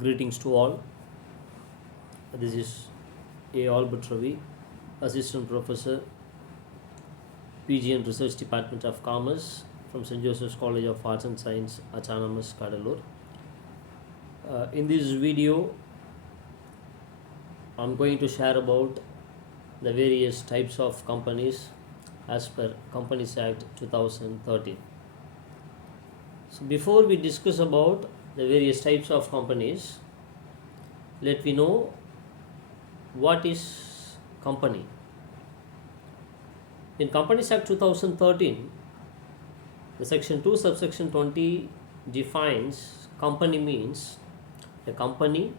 Greetings to all. This is A.Albert Ravi, Assistant Professor, PG and Research Department of Commerce from St. Joseph's College of Arts and Science, Autonomous, Cuddalore. In this video, I'm going to share about the various types of companies as per Companies Act 2013. So before we discuss about the various types of companies, let me know what is company. In Companies Act 2013, the section 2 subsection 20 defines company means a company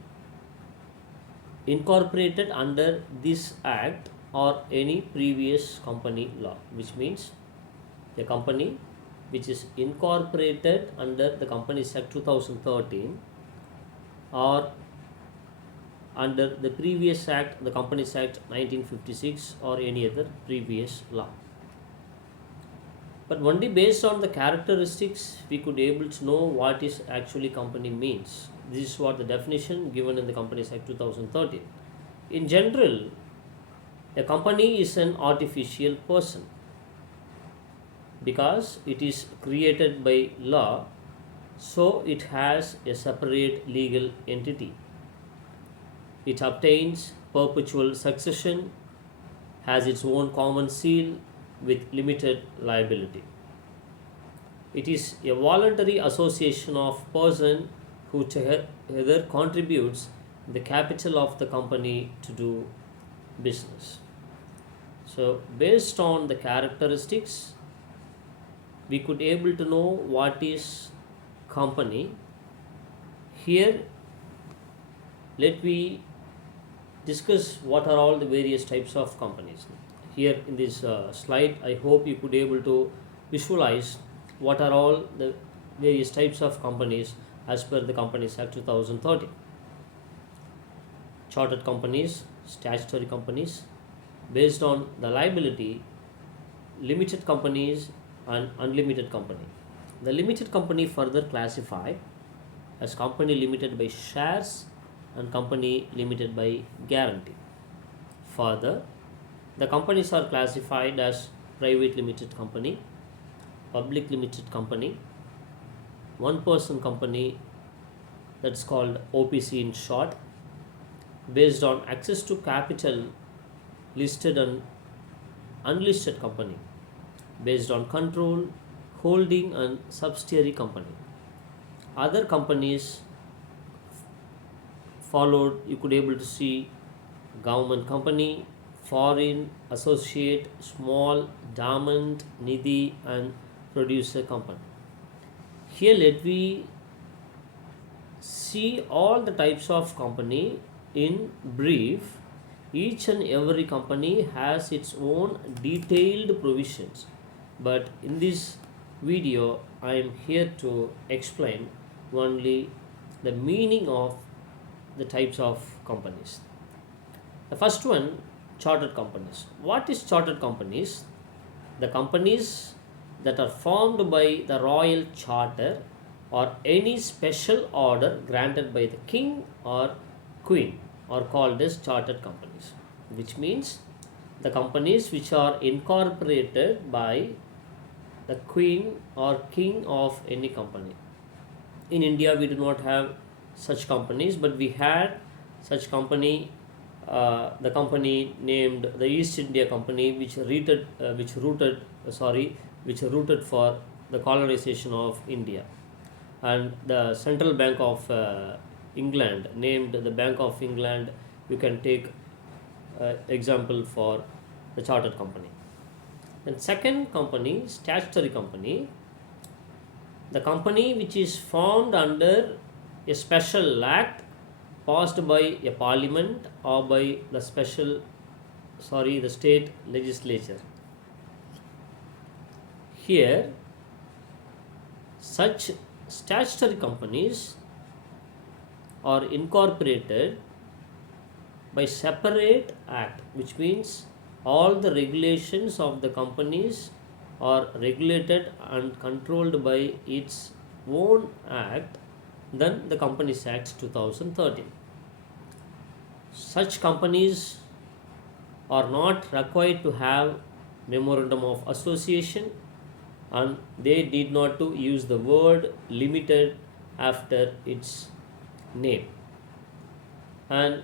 incorporated under this act or any previous company law, which means a company which is incorporated under the Companies Act 2013 or under the previous act, the Companies Act 1956 or any other previous law. But only based on the characteristics we could able to know what is actually company means. This is what the definition given in the Companies Act 2013. In general, a company is an artificial person because it is created by law, so it has a separate legal entity. It obtains perpetual succession, has its own common seal with limited liability. It is a voluntary association of person who together contributes the capital of the company to do business. So based on the characteristics, we could able to know what is company. Here, let me discuss what are all the various types of companies. Here in this slide, I hope you could able to visualize what are all the various types of companies as per the Companies Act 2013. Chartered companies, statutory companies, based on the liability, limited companies and unlimited company. The limited company further classified as company limited by shares and company limited by guarantee. Further, the companies are classified as private limited company, public limited company, one person company, that's called OPC in short, based on access to capital, listed and unlisted company, based on control, holding and subsidiary company. Other companies followed, you could able to see government company, foreign, associate, small, dormant, nidhi and producer company. Here let me see all the types of company in brief. Each and every company has its own detailed provisions, but in this video I am here to explain only the meaning of the types of companies. The first one, chartered companies. What is chartered companies? The companies that are formed by the royal charter or any special order granted by the king or queen are called as chartered companies, which means the companies which are incorporated by the queen or king of any company. In India, we do not have such companies, but we had such company, the company named the East India Company, which rooted for the colonization of India, and the Central Bank of England, named the Bank of England. You can take example for the chartered company. And second company, statutory company, the company which is formed under a special act passed by a parliament or by the the state legislature. Here, such statutory companies are incorporated by separate act, which means all the regulations of the companies are regulated and controlled by its own act, than the Companies Act 2013. Such companies are not required to have memorandum of association, and they did not to use the word limited after its name. And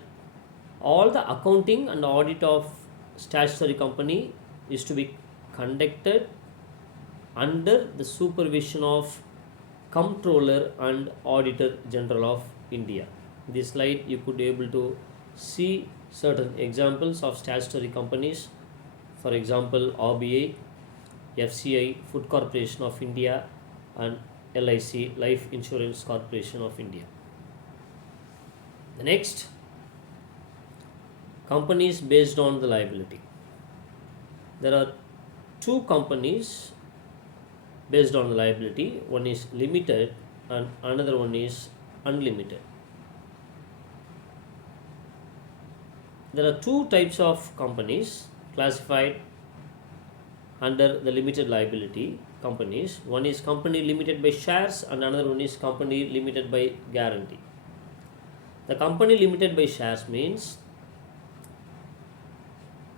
all the accounting and audit of statutory company is to be conducted under the supervision of Comptroller and Auditor General of India. In this slide you could be able to see certain examples of statutory companies. For example, RBI, FCI, Food Corporation of India, and LIC, Life Insurance Corporation of India. The next, companies based on the liability. There are two companies based on the liability. One is limited and another one is unlimited. There are two types of companies classified under the limited liability companies. One is company limited by shares and another one is company limited by guarantee. The company limited by shares means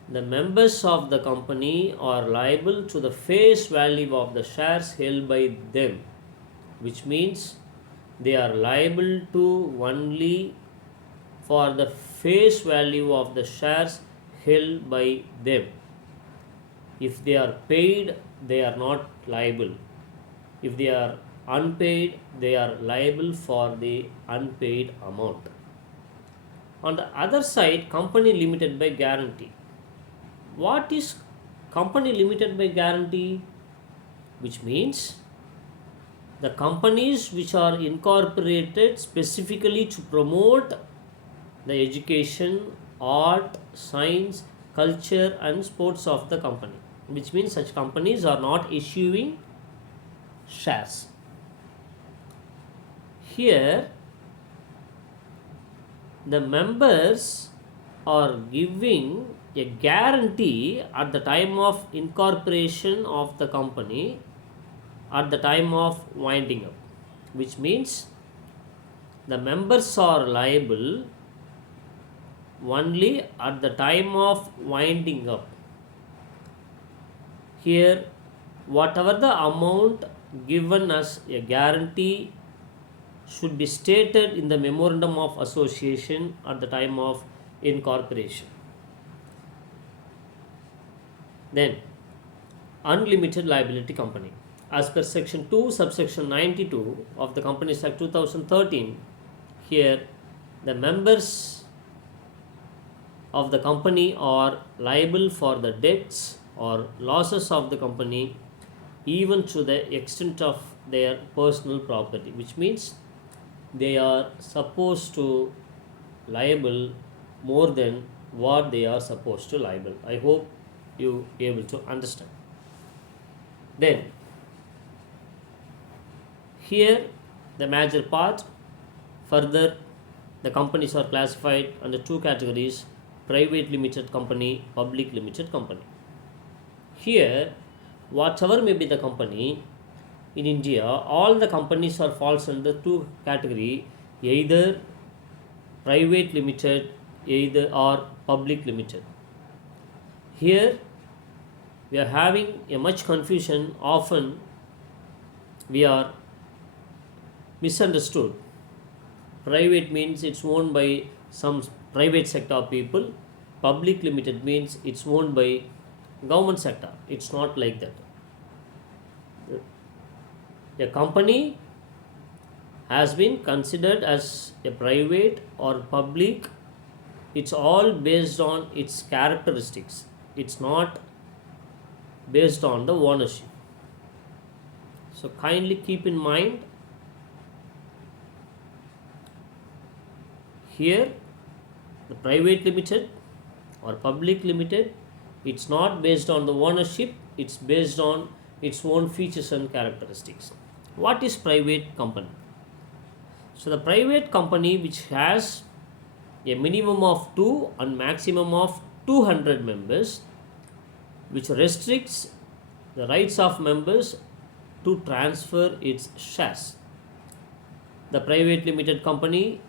the members of the company are liable to the face value of the shares held by them, which means they are liable to only for the face value of the shares held by them. If they are paid, they are not liable. If they are unpaid, they are liable for the unpaid amount. On the other side, company limited by guarantee. What is company limited by guarantee? Which means the companies which are incorporated specifically to promote the education, art, science, culture and sports of the company, which means such companies are not issuing shares. Here the members are giving a guarantee at the time of incorporation of the company, at the time of winding up, which means the members are liable only at the time of winding up. Here whatever the amount given as a guarantee should be stated in the memorandum of association at the time of incorporation. Then unlimited liability company. As per section 2 subsection 92 of the Companies Act 2013, here the members of the company are liable for the debts or losses of the company even to the extent of their personal property, which means they are supposed to liable more than what they are supposed to liable. I hope you able to understand. Then here the major part, further the companies are classified under two categories: private limited company, public limited company. Here whatever may be the company in India, all the companies are falls under two category, either private limited either or public limited. Here we are having a much confusion. Often we are misunderstood. Private means it's owned by some private sector people. Public limited means it's owned by government sector. It's not like that. A company has been considered as a private or public. It's all based on its characteristics. It's not based on the ownership. So kindly keep in mind, here the private limited or public limited, it's not based on the ownership, it's based on its own features and characteristics. What is private company? So the private company which has a minimum of 2 and maximum of 200 members, which restricts the rights of members to transfer its shares. The private limited company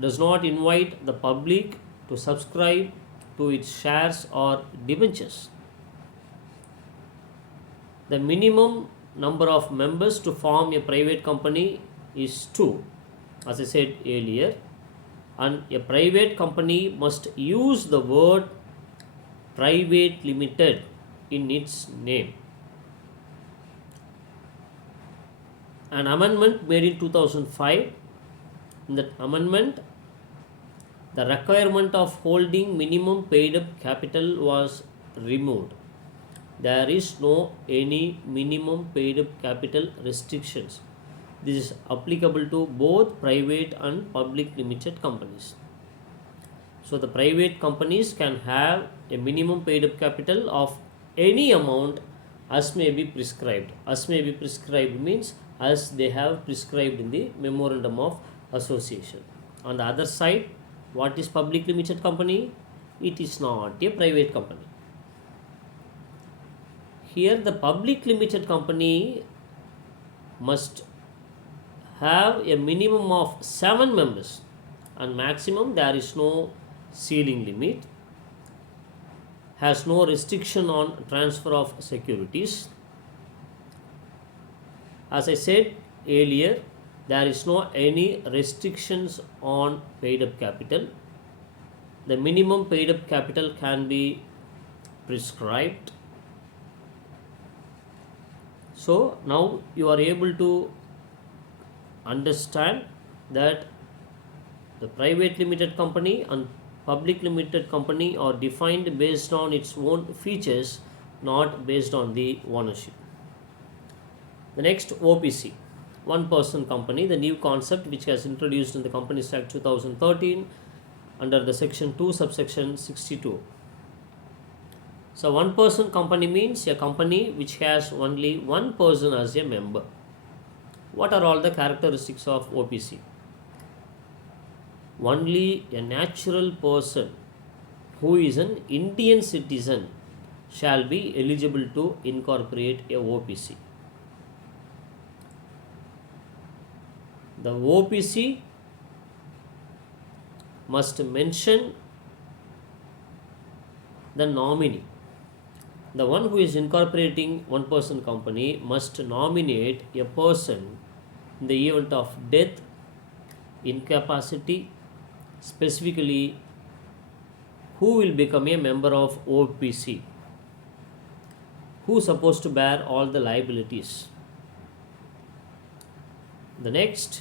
does not invite the public to subscribe to its shares or debentures. The minimum number of members to form a private company is 2, as I said earlier, and a private company must use the word private limited in its name. An amendment made in 2005, in that amendment, the requirement of holding minimum paid up capital was removed. There is no any minimum paid up capital restrictions. This is applicable to both private and public limited companies. So the private companies can have a minimum paid up capital of any amount as may be prescribed. As may be prescribed means as they have prescribed in the memorandum of association. On the other side, what is public limited company? It is not a private company. Here the public limited company must have a minimum of 7 members and maximum there is no ceiling limit, has no restriction on transfer of securities. As I said earlier, there is no any restrictions on paid up capital. The minimum paid up capital can be prescribed. So now you are able to understand that the private limited company and public limited company are defined based on its own features, not based on the ownership. The next, OPC, one person company, the new concept which has introduced in the Companies Act 2013 under the section 2 subsection 62. So one person company means a company which has only one person as a member. What are all the characteristics of OPC? Only a natural person who is an Indian citizen shall be eligible to incorporate a OPC. The OPC must mention the nominee. The one who is incorporating one person company must nominate a person in the event of death, incapacity, specifically who will become a member of OPC, who is supposed to bear all the liabilities. The next,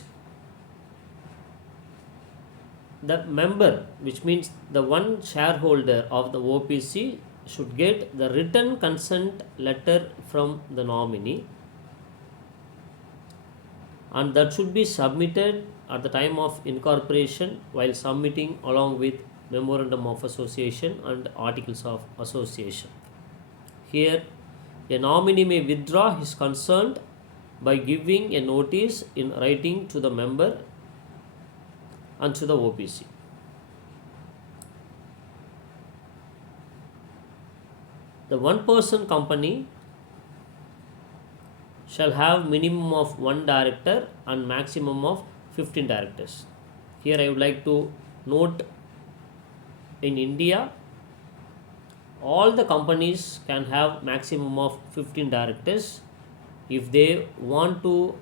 the member, which means the one shareholder of the OPC, should get the written consent letter from the nominee, and that should be submitted at the time of incorporation while submitting along with memorandum of association and articles of association. Here a nominee may withdraw his consent by giving a notice in writing to the member and to the OPC. The one person company shall have minimum of 1 director and maximum of 15 directors. Here I would like to note, in India all the companies can have maximum of 15 directors. If they want to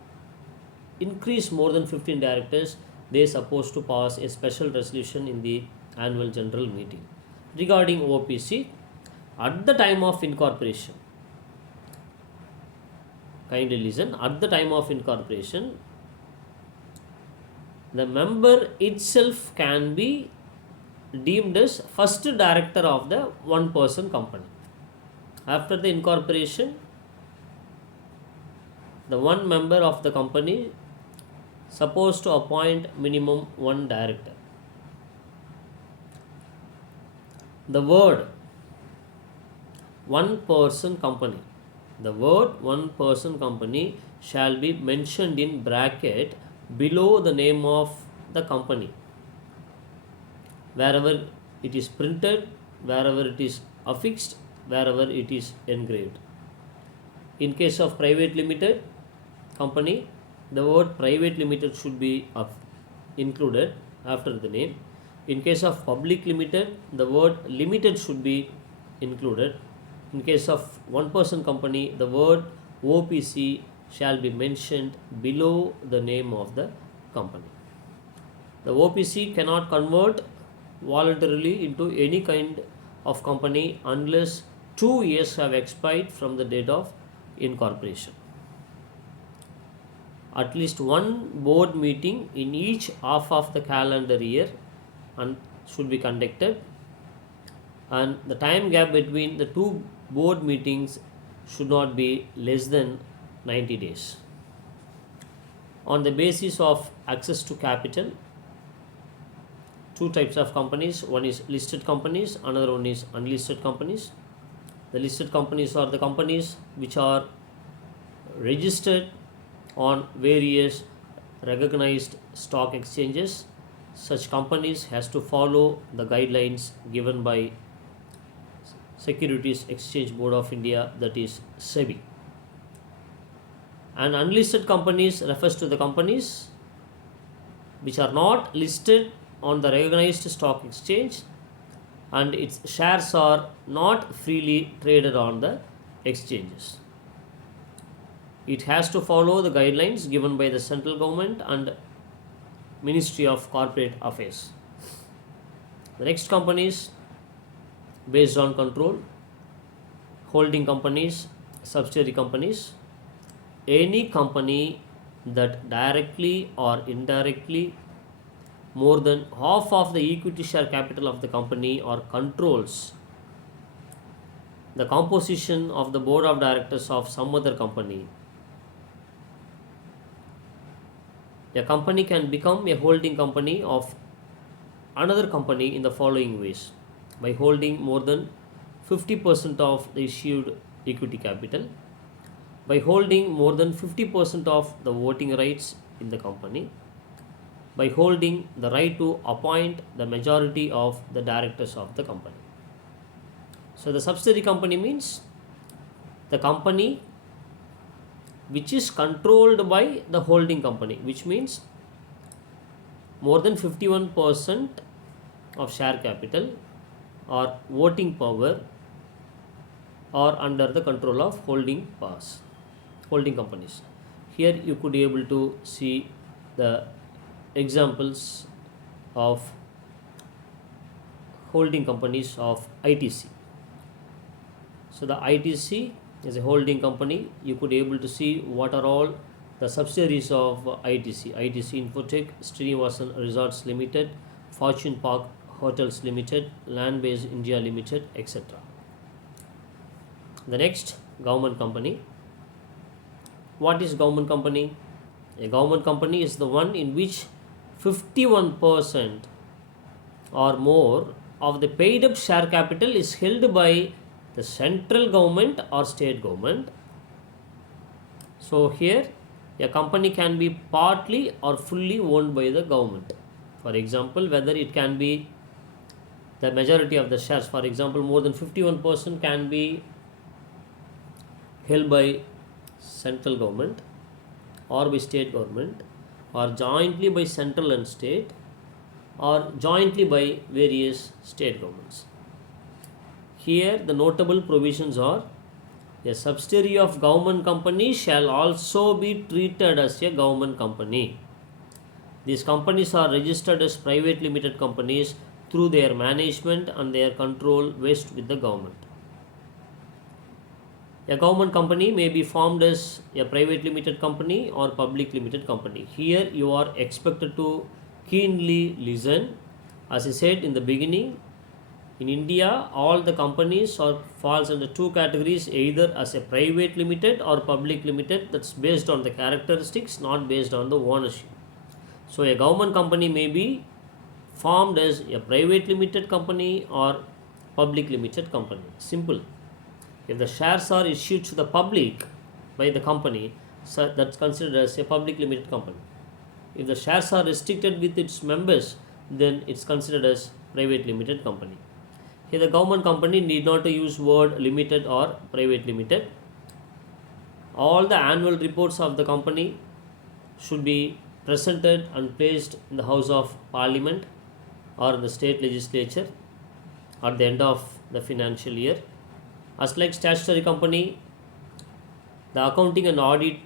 increase more than 15 directors, they are supposed to pass a special resolution in the annual general meeting. Regarding OPC, at the time of incorporation, kindly listen, at the time of incorporation, the member itself can be deemed as first director of the one person company. After the incorporation, the one member of the company supposed to appoint minimum 1 director. The word one person company, the word one person company shall be mentioned in bracket below the name of the company, wherever it is printed, wherever it is affixed, wherever it is engraved. In case of private limited company, the word private limited should be included after the name. In case of public limited, the word limited should be included. In case of one person company, the word OPC shall be mentioned below the name of the company. The OPC cannot convert voluntarily into any kind of company unless 2 years have expired from the date of incorporation. At least one board meeting in each half of the calendar year and should be conducted, and the time gap between the two board meetings should not be less than 90 days. On the basis of access to capital, two types of companies, one is listed companies, another one is unlisted companies. The listed companies are the companies which are registered on various recognized stock exchanges. Such companies has to follow the guidelines given by Securities Exchange Board of India, that is SEBI. And unlisted companies refers to the companies which are not listed on the recognized stock exchange and its shares are not freely traded on the exchanges. It has to follow the guidelines given by the central government and Ministry of Corporate Affairs. The next companies based on control, holding companies, subsidiary companies. Any company that directly or indirectly more than half of the equity share capital of the company or controls the composition of the board of directors of some other company. A company can become a holding company of another company in the following ways: by holding more than 50% of the issued equity capital, by holding more than 50% of the voting rights in the company, by holding the right to appoint the majority of the directors of the company. So the subsidiary company means the company which is controlled by the holding company, which means more than 51% of share capital or voting power are under the control of holding companies. Here you could be able to see the examples of holding companies of ITC. So the ITC is a holding company. You could be able to see what are all the subsidiaries of ITC: ITC Infotech, Srinivasan Resorts Limited, Fortune Park Hotels Limited, Land Based India Limited, etc. The next, government company. What is government company? A government company is the one in which 51% or more of the paid up share capital is held by the central government or state government. So here a company can be partly or fully owned by the government. For example, whether it can be the majority of the shares, for example, more than 51% can be held by central government or by state government, or jointly by central and state, or jointly by various state governments. Here the notable provisions are: a subsidiary of government company shall also be treated as a government company. These companies are registered as private limited companies through their management and their control vest with the government. A government company may be formed as a private limited company or public limited company. Here you are expected to keenly listen. As I said in the beginning, in India, all the companies falls under two categories, either as a private limited or public limited. That's based on the characteristics, not based on the ownership. So a government company may be formed as a private limited company or public limited company. Simple. If the shares are issued to the public by the company, so that's considered as a public limited company. If the shares are restricted with its members, then it's considered as private limited company. Here the government company need not to use word limited or private limited. All the annual reports of the company should be presented and placed in the House of Parliament or in the state legislature at the end of the financial year. As like statutory company, the accounting and audit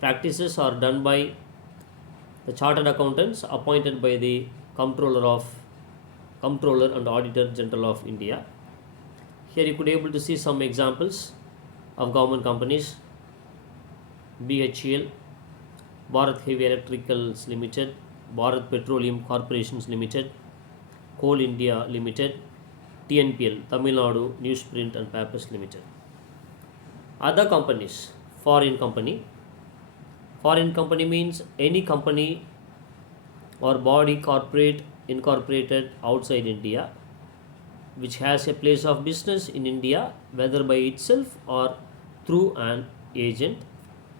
practices are done by the chartered accountants appointed by the Comptroller and Auditor General of India. Here you could able to see some examples of government companies: BHEL, Bharat Heavy Electricals Limited, Bharat Petroleum Corporations Limited, Coal India Limited, TNPL, Tamil Nadu Newsprint and Papers Limited. Other companies, foreign company. Foreign company means any company or body corporate incorporated outside India which has a place of business in India, whether by itself or through an agent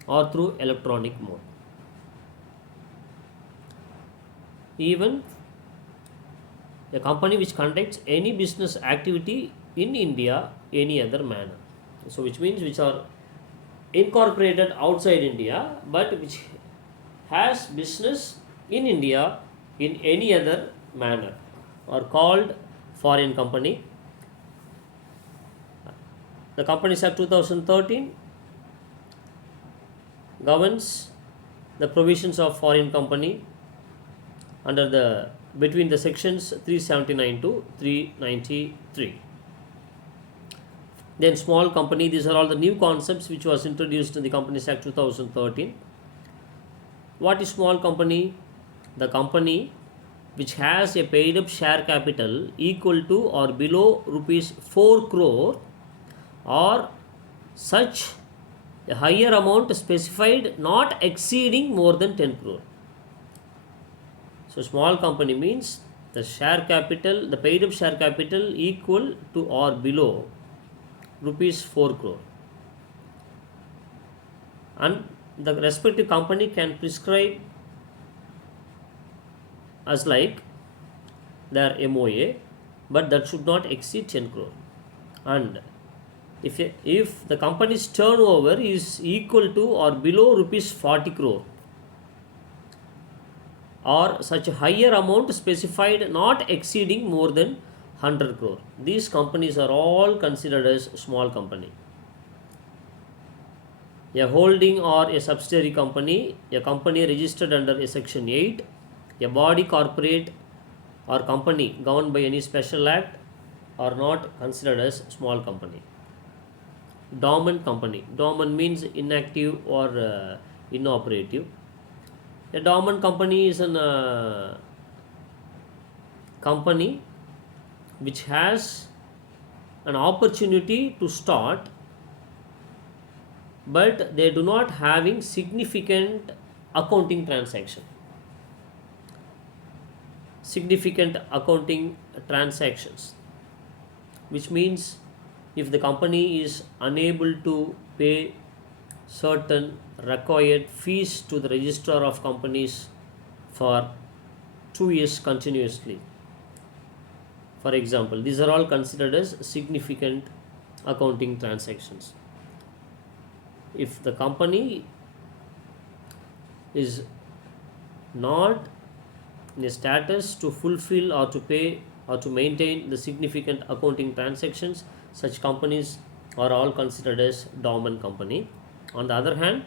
or through electronic mode. Even a company which conducts any business activity in India any other manner. So which means which are incorporated outside India but which has business in India in any other manner are called foreign company. The Companies Act 2013 governs the provisions of foreign company under the between the sections 379 to 393. Then small company, these are all the new concepts which was introduced in the Companies Act 2013. What is small company? The company which has a paid up share capital equal to or below rupees 4 crore or such a higher amount specified not exceeding more than 10 crore. So small company means the share capital, the paid up share capital equal to or below rupees 4 crore. And the respective company can prescribe as like their MOA, but that should not exceed 10 crore. And if the company's turnover is equal to or below rupees 40 crore or such a higher amount specified not exceeding more than 100 crore, these companies are all considered as small company. A holding or a subsidiary company, a company registered under a section 8, a body corporate or company governed by any special act are not considered as small company. Dormant company. Dormant means inactive or inoperative. A dormant company is an company which has an opportunity to start but they do not having significant accounting transaction. Significant accounting transactions, which means if the company is unable to pay certain required fees to the registrar of companies for 2 years continuously, for example, these are all considered as significant accounting transactions. If the company is not in a status to fulfill or to pay or to maintain the significant accounting transactions, such companies are all considered as dormant company. On the other hand,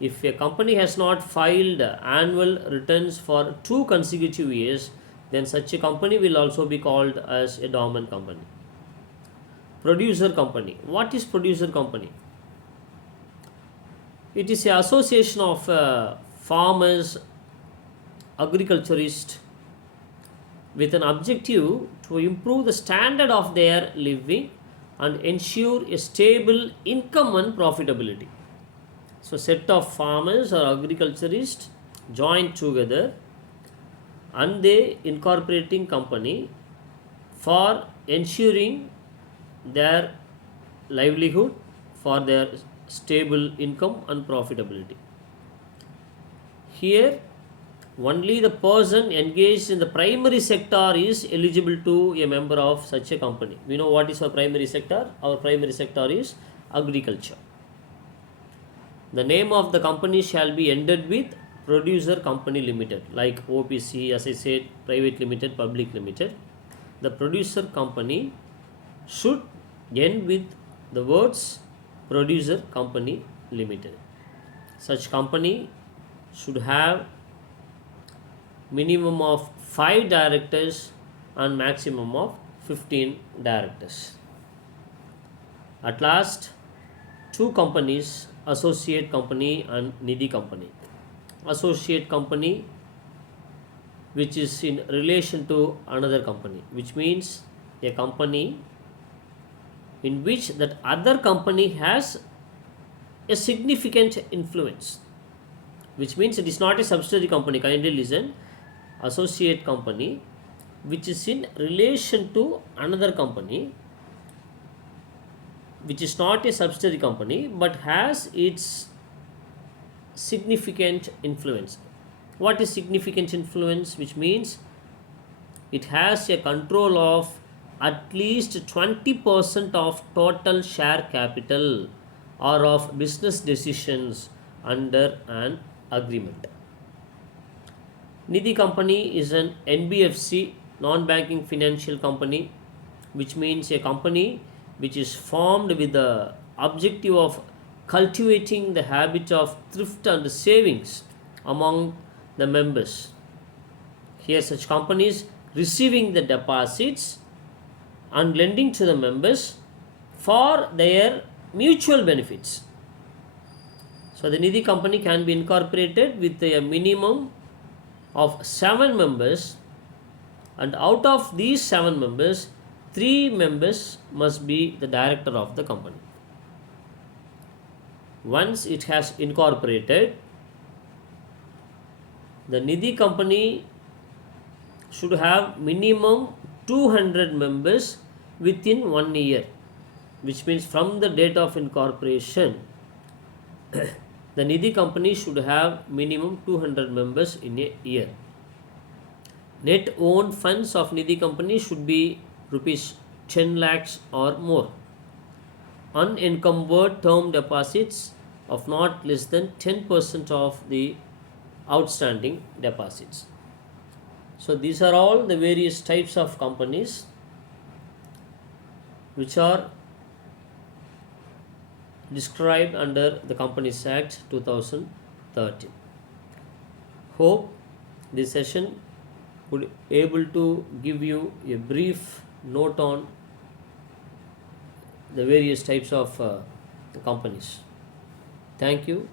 if a company has not filed annual returns for 2 consecutive years, then such a company will also be called as a dormant company. Producer company. What is producer company? It is an association of farmers, agriculturists with an objective to improve the standard of their living and ensure a stable income and profitability. So set of farmers or agriculturists join together and they incorporating company for ensuring their livelihood, for their stable income and profitability. Here only the person engaged in the primary sector is eligible to a member of such a company. We know what is our primary sector. Our primary sector is agriculture. The name of the company shall be ended with producer company limited, like OPC, as I said, private limited, public limited. The producer company should end with the words producer company limited. Such company should have minimum of 5 directors and maximum of 15 directors. At last, two companies, associate company and Nidhi company. Associate company, which is in relation to another company, which means a company in which that other company has a significant influence, which means it is not a subsidiary company. Kindly listen. Associate company which is in relation to another company, which is not a subsidiary company but has its significant influence. What is significant influence? Which means it has a control of at least 20% of total share capital or of business decisions under an agreement. Nidhi company is an NBFC, non-banking financial company, which means a company which is formed with the objective of cultivating the habit of thrift and savings among the members. Here, such companies receiving the deposits and lending to the members for their mutual benefits. So, the Nidhi company can be incorporated with a minimum of 7 members, and out of these 7 members, 3 members must be the director of the company. Once it has incorporated, the Nidhi company should have minimum 200 members within 1 year, which means from the date of incorporation, the Nidhi company should have minimum 200 members in a year. Net owned funds of Nidhi company should be rupees 10 lakhs or more. Unencumbered term deposits of not less than 10% of the outstanding deposits. So these are all the various types of companies which are described under the Companies Act 2013. Hope this session would able to give you a brief note on the various types of companies. Thank you.